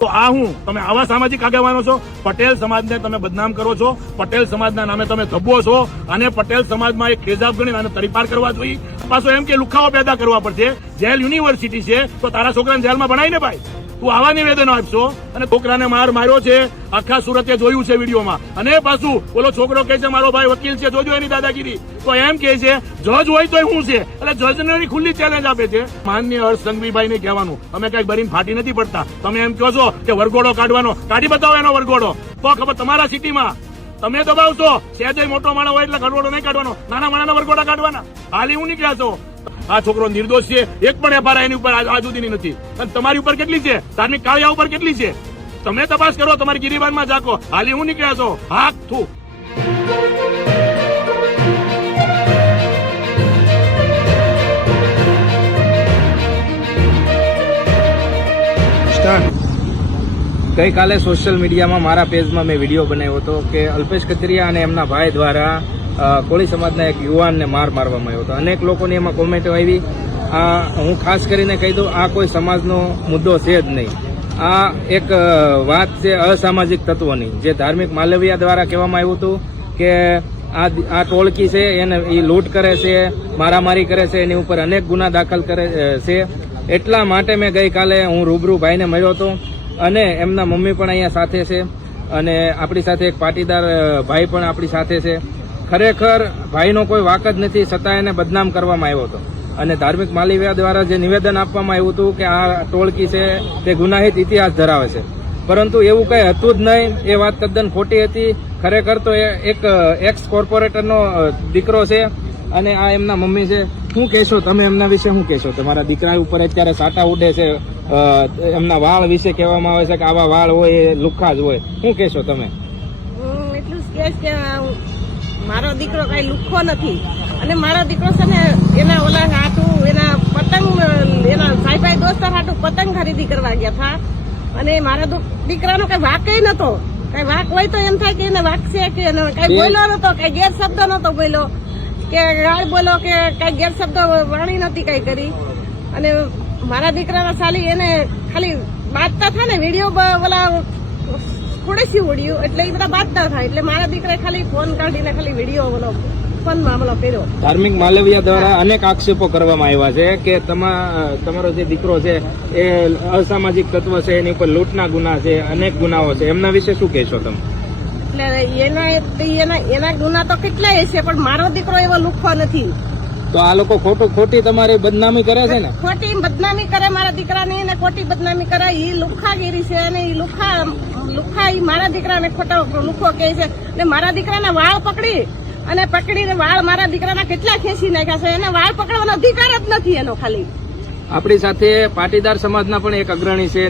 તો આ હું તમે આવા સામાજિક આગેવાનો છો, પટેલ સમાજને તમે બદનામ કરો છો, પટેલ સમાજના નામે તમે ધબ્બો છો અને પટેલ સમાજમાં એક ખેજાબ ગણી અને તરીપાર કરવા જોઈએ. પાછો એમ કે લુખાઓ પેદા કરવા પડશે. જેલ યુનિવર્સિટી છે તો તારા છોકરાને જેલમાં ભણાય ને ભાઈ. તું આવા નિવેદનો આપશો અને છોકરાને માર્યો છે, આખા સુરતે જોયું છે વિડીયોમાં. અને પાછું ઓલો છોકરો કહે છે મારો ભાઈ વકીલ છે, જોજો એની દાદાગીરી. તો એમ કે છે જજ હોય તો શું છે, એટલે જજને ખુલ્લી ચેલેન્જ આપે છે. માનનીય હર્ષ સંઘવીભાઈને કહેવાનું, અમે કઈક ભરીને ફાટી નથી પડતા. તમે એમ કહો છો કે વરઘોડો કાઢવાનો, કાઢી બતાવો એનો વરઘોડો. તો ખબર તમારા સિટીમાં તમે દબાવશો, સહેજે મોટો માણસ હોય એટલે વરઘોડો નહીં કાઢવાનો, નાના માણાના વરઘોડા કાઢવાના. હાલ એવું નીકળ્યા છો. આ છોકરો નિર્દોષ છે, એક પણ એફઆઈઆર એની ઉપર આજ સુધીની નથી. અને તમારી ઉપર કેટલી છે, ધાર્મિક કાળિયા ઉપર કેટલી છે, તમે તપાસ કરો, તમારી ગિરિબાનમાં જાકો. હાલી હું નીકળ્યા છો હાક થું. ગઈકાલે સોશિયલ મીડિયામાં મારા પેજમાં મેં વિડીયો બનાવ્યો હતો કે અલ્પેશ કથિરિયા અને એમના ભાઈ દ્વારા કોળી સમાજના એક યુવાનને મારવામાં આવ્યો હતો. અનેક લોકોની એમાં કોમેન્ટો આવી. હું ખાસ કરીને કહી દઉં, આ કોઈ સમાજનો મુદ્દો છે જ નહીં. આ એક વાત છે અસામાજિક તત્વોની, જે ધાર્મિક માલવિયા દ્વારા કહેવામાં આવ્યું હતું કે આ ટોળકી છે એને એ લૂંટ કરે છે, મારામારી કરે છે, એની ઉપર અનેક ગુના દાખલ કરે છે. એટલા માટે મેં ગઈકાલે હું રૂબરૂ ભાઈને મળ્યો હતો અને એમના મમ્મી પણ અહીંયા સાથે છે અને આપણી સાથે એક પાટીદાર ભાઈ પણ આપણી સાથે છે. ખરેખર ભાઈનો કોઈ વાક જ નથી, છતાં એને બદનામ કરવામાં આવ્યો હતો. અને ધાર્મિક માલવિયા દ્વારા જે નિવેદન આપવામાં આવ્યું હતું કે આ ટોળકી છે તે ગુનાહિત ઇતિહાસ ધરાવે છે, પરંતુ એવું કંઈ હતું જ નહીં. એ વાત તદ્દન ખોટી હતી. ખરેખર તો એ એક એક્સ કોર્પોરેટરનો દીકરો છે અને આ એમના મમ્મી છે. શું કહેશો તમે એમના વિશે? શું કહેશો? તમારા દીકરા ઉપર અત્યારે સાટા ઉડે છે, એમના વાળ વિશે કહેવામાં આવે છે કે આવા વાળ હોય એ લુખ્ખા જ હોય. શું કહેશો તમે? હું એટલું જ કહીશ કે મારો દીકરો કઈ લુખ્ખો નથી. અને મારો દીકરો છે ને એના ઓલા હાટું એના પતંગ, એના ભાઈ દોસ્તાર હાટું પતંગ ખરીદી કરવા ગયા હતા. અને મારા દીકરાનો કઈ વાક નતો. કઈ વાક હોય તો એમ થાય કે એને વાક છે કે કઈ બોલ્યો નતો, કઈ ગેરશબ્દ નતો બોલ્યો કે ગાળ બોલો કે કઈ ગેરશબ્દ વાણી નથી કઈ કરી. અને મારા દીકરાના સાલી એને ખાલી બાંધતા થાય ને વિડીયો ઓલા ખોડેસી ઉડ્યું એટલે એ બધા બાંધતા થાય. એટલે મારા દીકરાએ ખાલી ફોન કાઢીને ખાલી વિડીયો ઓલો ફોનમાં ઓલો કર્યો. ધાર્મિક માલવિયા દ્વારા અનેક આક્ષેપો કરવામાં આવ્યા છે કે તમારો જે દીકરો છે એ અસામાજિક તત્વ છે, એની ઉપર લૂંટના ગુના છે, અનેક ગુનાઓ છે. એમના વિશે શું કહેશો તમે? એટલે એના ગુના તો કેટલાય છે, પણ મારો દીકરો એવો લુખ્ખો નથી. તો આ લોકો ખોટી તમારી બદનામી કરે છે ને? ખોટી બદનામી કરે મારા દીકરાની અને ખોટી બદનામી કરે. એ લુખ્ખાગીરી છે અને એ લુખ્ખા મારા દીકરાને ખોટો લુખ્ખો કહે છે. અને મારા દીકરાના વાળ પકડીને વાળ મારા દીકરાના કેટલા ખેંચી નાખ્યા છે. એને વાળ પકડવાનો અધિકાર જ નથી એનો. ખાલી આપણી સાથે પાટીદાર સમાજના પણ એક અગ્રણી છે,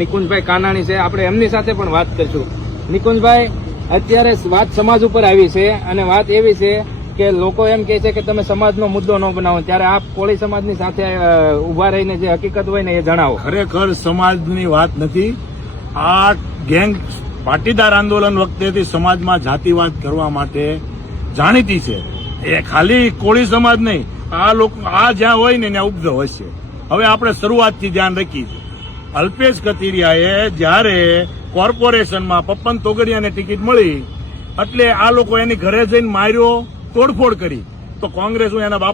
નિકુંજભાઈ કાનાણી છે. આપણે એમની સાથે પણ વાત કરીશું. નિકુંજભાઈ, અત્યારે વાત સમાજ ઉપર આવી છે અને વાત એવી છે કે લોકો એમ કહે છે કે તમે સમાજનો મુદ્દો ન બનાવો, ત્યારે આપ કોળી સમાજની સાથે ઉભા રહીને જે હકીકત હોય ને એ જણાવો. ખરેખર સમાજની વાત નથી. આ ગેંગ પાટીદાર આંદોલન વખતેથી સમાજમાં જાતિવાદ કરવા માટે જાણીતી છે. એ ખાલી કોળી સમાજ નહીં, આ લોકો આ જ્યાં હોય ને ત્યાં ઉપદ્રવ હશે. હવે આપણે શરૂઆતથી ધ્યાન રાખી. અલ્પેશ કથિરિયાએ જ્યારે કોર્પોરેશનમાં પપ્પન તોગડિયાને ટિકિટ મળી એટલે આ લોકો એની ઘરે જઈને માર્યો, તોડફોડ કરી. તો કોંગ્રેસ એના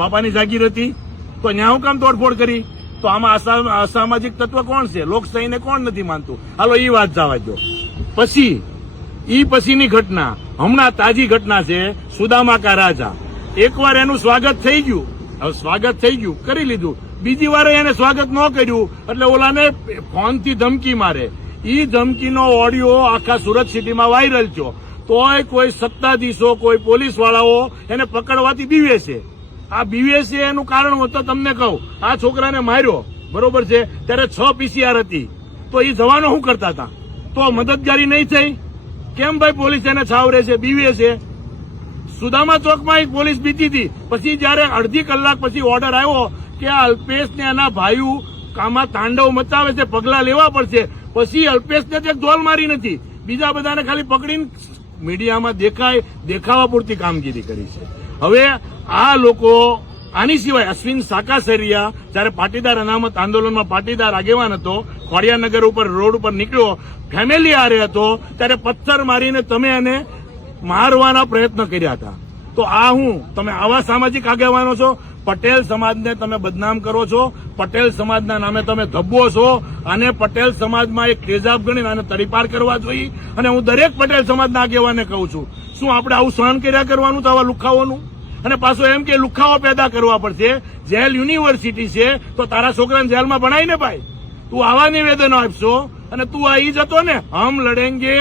બાપાની જાગીર હતી, તો ન્યા હું કામ તોડફોડ કરી? તો આમાં અસામાજિક તત્વ કોણ છે? લોકશાહીને કોણ નથી માનતું? હાલો એ વાત જવા દો. પછીની ઘટના, હમણાં તાજી ઘટના છે સુદામા કા રાજા. એકવાર એનું સ્વાગત થઈ ગયું, હવે સ્વાગત થઈ ગયું, કરી લીધું. બીજી વાર એને સ્વાગત ન કર્યું એટલે ઓલાને ફોનથી ધમકી મારે. એ ધમકીનો ઓડિયો આખા સુરત સિટીમાં વાયરલ થયો. તોય કોઈ સત્તાધીશો, કોઈ પોલીસ વાળાઓ એને પકડવાથી બીવે છે. આ બીવે છે એનું કારણ હું તો તમને કહું. આ છોકરાને માર્યો, બરોબર છે, ત્યારે 6 PCR હતી. તો એ જવાનો શું કરતા હતા? તો મદદગારી નહીં થઈ? કેમ ભાઈ પોલીસ એને છાવરે છે, બીવે છે? સુદામા ચોકમાં એક પોલીસ બીતી હતી. પછી જયારે અડધી કલાક પછી ઓર્ડર આવ્યો કે આ અલ્પેશને એના ભાઈઓ કામાં તાંડવ મચાવે છે, પગલા લેવા પડશે, પછી અલ્પેશને તે ડોલ મારી નથી, બીજા બધાને ખાલી પકડીને મીડિયામાં દેખાવા પૂરતી કામગીરી કરી છે. હવે આ લોકો આની સિવાય અશ્વિન સાકાસરિયા જયારે પાટીદાર અનામત આંદોલનમાં પાટીદાર આગેવાન હતો, ખોડિયાનગર ઉપર રોડ ઉપર નીકળ્યો, ફેમિલી આરે હતો, ત્યારે પથ્થર મારીને તમે એને મારવાના પ્રયત્ન કર્યા હતા. તો આ તમે આવા સામાજિક આગેવાનો છો. પટેલ સમાજને તમે બદનામ કરો છો, પટેલ સમાજના નામે તમે ધબ્બો છો, અને પટેલ સમાજમાં એક તેજાબ ગણીને આને તડીપાર કરવા જોઈએ. અને હું દરેક પટેલ સમાજના આગેવાને કહું છું, શું આપણે આવું સહન કર્યા કરવાનું તો આવા લુખાઓનું? અને પાછો એમ કે લુખાઓ પેદા કરવા પડશે. જેલ યુનિવર્સિટી છે તો તારા છોકરાને જેલમાં ભણાય ને ભાઈ. તું આવા નિવેદનો આપશો અને તું આ ઈ જ હતો ને, હમ લડેંગે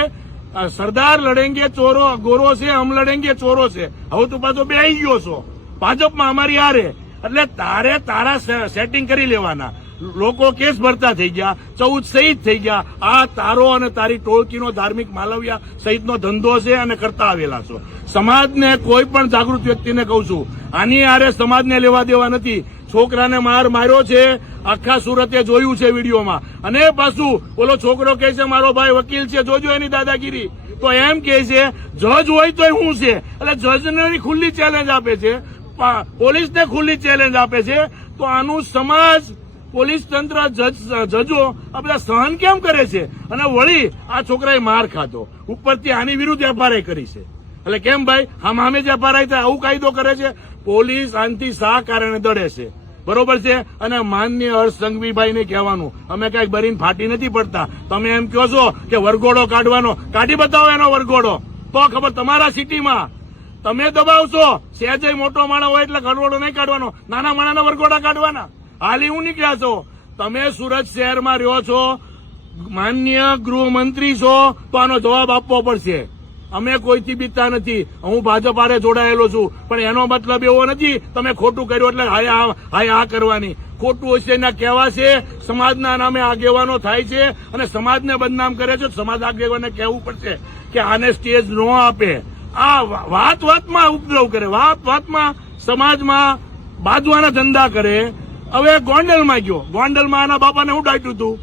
સરદાર લડેંગે ચોરો ગોરો છે, હમ લડેંગે ચોરો છે. હવે તું પાછો બે આવી ગયો છો ભાજપમાં અમારી હારે. એટલે તારે તારા સેટિંગ કરી લેવાના. લોકો કેસ ભરતા થઈ ગયા, 14 શહીદ થઈ ગયા. આ તારો અને તારી ટોળકીનો ધાર્મિક માલવ્યા સહિતનો ધંધો છે અને કરતા આવેલા છો. સમાજને કોઈ પણ જાગૃત વ્યક્તિને કહું છું, આની હારે સમાજને લેવા દેવા નથી. છોકરાને માર્યો છે, આખા સુરતે જોયું છે વિડીયોમાં. અને પાછું ઓલો છોકરો કહે છે મારો ભાઈ વકીલ છે, જોજો એની દાદાગીરી. તો એમ કે છે જજ હોય તો શું છે, એટલે જજને ખુલ્લી ચેલેન્જ આપે છે, પોલીસને ખુલ્લી ચેલેન્જ આપે છે. તો આનું સમાજ, પોલીસ તંત્ર, જજો આ બધા સહન કેમ કરે છે? અને વળી આ છોકરાએ માર ખાધો, ઉપરથી આની વિરુદ્ધ એફઆરઆઈ કરી છે. એટલે કેમ ભાઈ, સામે જ એફઆરઆઈ થાય આવું કાયદો કરે છે? પોલીસ આનથી શા કારણે દડે છે? બરોબર છે. અને માન્ય હર્ષ સંઘવીભાઈને કહેવાનું, અમે કઈક બરીને ફાટી નથી પડતા. તમે એમ કહો છો કે વરઘોડો કાઢવાનો, કાઢી બતાવો એનો વરઘોડો, તો ખબર તમારા સિટીમાં તમે દબાવશો. સહેજય મોટો માણસ હોય એટલે વરઘોડો નહીં કાઢવાનો, નાના માણાના વરઘોડા કાઢવાના. હાલી હું નીકળ્યા છો તમે, સુરત શહેરમાં રહ્યો છો, માન્ય ગૃહમંત્રી છો, તો આનો જવાબ આપવો પડશે. અમે કોઈથી બીતા નથી. હું ભાજપ હારે જોડાયેલો છું, પણ એનો મતલબ એવો નથી તમે ખોટું કર્યું એટલે હાય આ કરવાની. ખોટું હશે એના કહેવા છે. સમાજના નામે આગેવાનો થાય છે અને સમાજને બદનામ કરે છે. સમાજ આગેવાને કહેવું પડશે કે આને સ્ટેજ ન આપે. આ વાતમાં ઉપદ્રવ કરે, વાતમાં સમાજમાં બાજવાના ધંધા કરે. હવે ગોંડલમાં ગયો, ગોંડલમાં આના બાપાને હું ડાટ્યું હતું,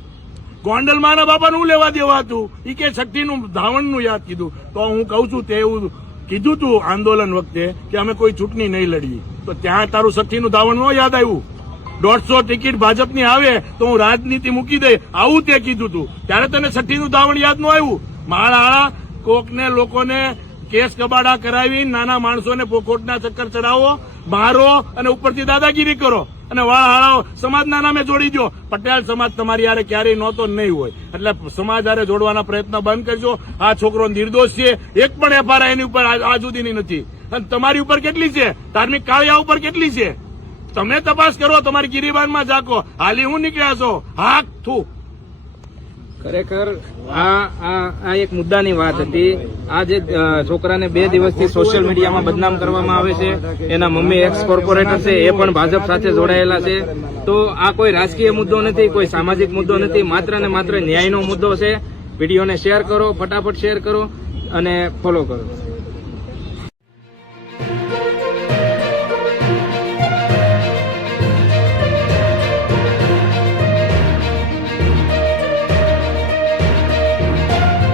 ગોંડલમાં આના બાપાને હું લેવા દેવા હતું. એ કે શક્તિનું ધાવણનું યાદ કીધું. તો હું કઉ છું તે એવું કીધું તું આંદોલન વખતે કે અમે કોઈ ચૂંટણી નહીં લડીએ, તો ત્યાં તારું શક્તિનું ધાવણ ન યાદ આવ્યું? 150 ટિકિટ ભાજપની આવે તો હું રાજનીતિ મૂકી દઈ, આવું તે કીધું તું. ત્યારે તને છઠ્ઠીનું ધાવણ યાદ ન આવ્યું? માળા કોકને લોકોને કેસ કબાડા કરાવી, નાના માણસોને પોખોટના ચક્કર ચડાવો, મારો અને ઉપરથી દાદાગીરી કરો અને વાળાઓ સમાજના નામે જોડી દો. પટેલ સમાજ તમારી હારે ક્યારેય નહોતો નહીં હોય, એટલે સમાજ હારે જોડવાના પ્રયત્ન બંધ કરજો. આ છોકરો નિર્દોષ છે, એક પણ એફઆરઆઈ એની ઉપર આજ સુધીની નથી. અને તમારી ઉપર કેટલી છે? ધાર્મિક કાળિયા ઉપર કેટલી છે? તમે તપાસ કરો, તમારી ગિરિબાનમાં જાકો. હાલી હું નીકળ્યા છો હાક થું. ખરેખર આ એક મુદ્દાની વાત હતી. આ જે છોકરાને 2 દિવસથી સોશિયલ મીડિયામાં બદનામ કરવામાં આવે છે, એના મમ્મી એક્સ કોર્પોરેટર છે, એ પણ ભાજપ સાથે જોડાયેલા છે. તો આ કોઈ રાજકીય મુદ્દો નથી, કોઈ સામાજિક મુદ્દો નથી, માત્ર ને માત્ર ન્યાયનો મુદ્દો છે. વિડીયોને શેર કરો, ફટાફટ શેર કરો અને ફોલો કરો.